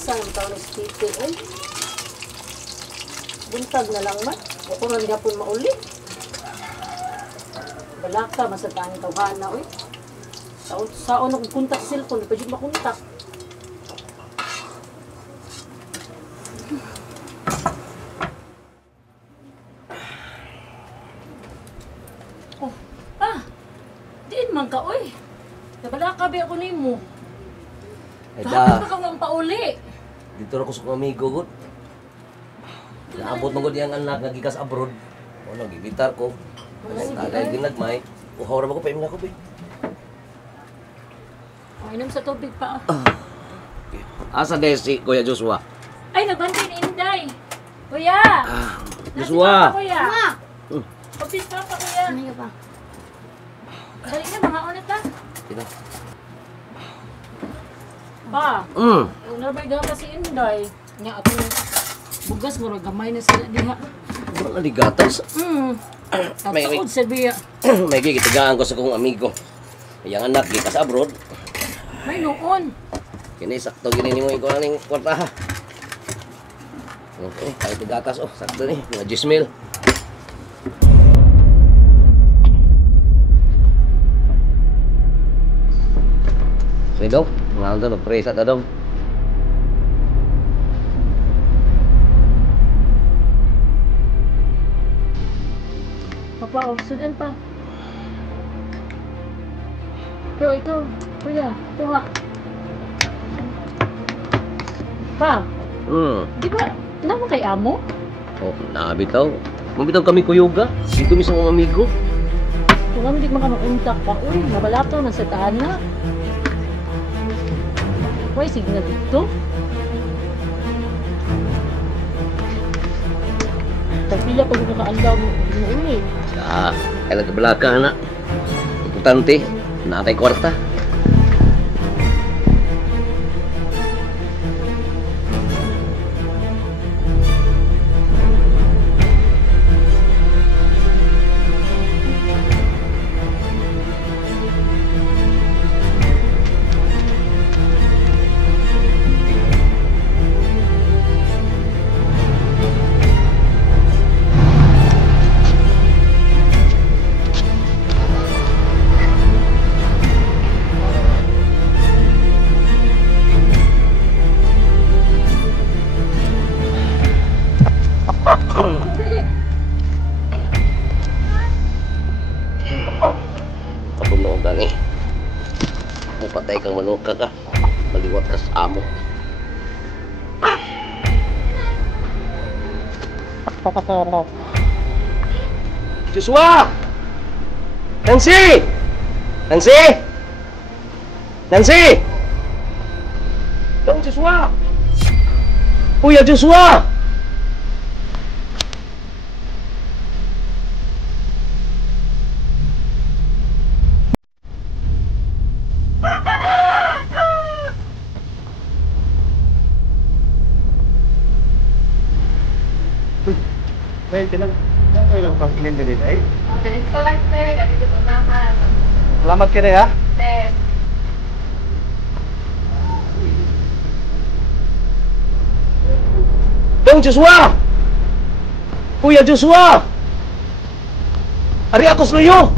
Asa ang tao ni Titi, eh? Buntag na lang man. Ako rin gapon mauli. Balaka, masataan yung tawhana, eh. Saan ako kontak sa cellphone, pwede makontak. Oh, diin man ka, oy. Nabalaka ba ako ni mo? Bakit ba ka nga pauli? Dito ako sa amigo, God. Naabot mo ko diyang anak, nagikas abroad. O, nagibitar ko. Tagay ginagmay. Uhawra mo ko, paim na ko, be. Inom sa tubig pa. Asa Desi, Kuya Joshua? Ay, nagbantay ni Inday. Kuya! Joshua! Kuya! Kapis pa pa, Kuya. Ano ba? Dali na, mga ulit na. Sino? Pa, nabay gama si Inday. Nga atong bugas mo, gamay na sila diha. Ano na ligatas? Tapos sa biya. May gigitigaan ko sa kong amigo. Yang anak, gikas abroad. May noon. Kini sakto gini mo ikaw ning kwarta ha. Okay, kahit gatas sakto ni mga 10 mil. Sedong, ngaldo no presa dadong. Papa, sudan pa. Pero ito, Kuya, tuwa. Pa, di ba, naman kay Amo? Oh, nabitaw. Mabitaw kami kuyuga. Dito mismo ang amigo. Kung kami di makamuntak pa, uy, nabalakaw na sa tana. Uy, signal dito. Tagpila pag nakaalam mo ulit. Kailan ka balaka, anak. Importante, natay kwarta. Kapunood ni. Mupatay kang manuka ka. Maliwat ka sa amo. Joshua! Nancy! Nancy! Nancy! Dong Joshua! Kuya Joshua! Well, tinang ilang pang kilin din ay. Salamat ka rin ha. Dong Joshua! Kuya Joshua! Ari ako sa iyo!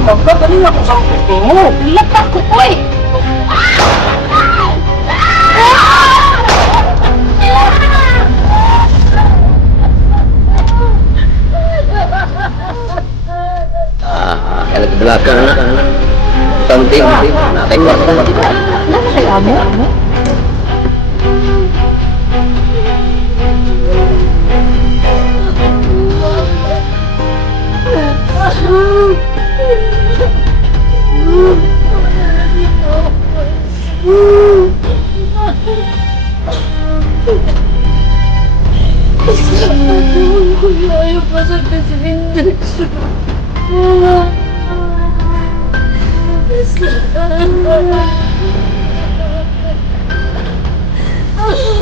Magdadali ako sa kuko mo. Lapak ko, uy! Kaya nagbelakang na. Tanting, natay kwarta. Ano kay Amo? Ayaw pa sa injection. Ah!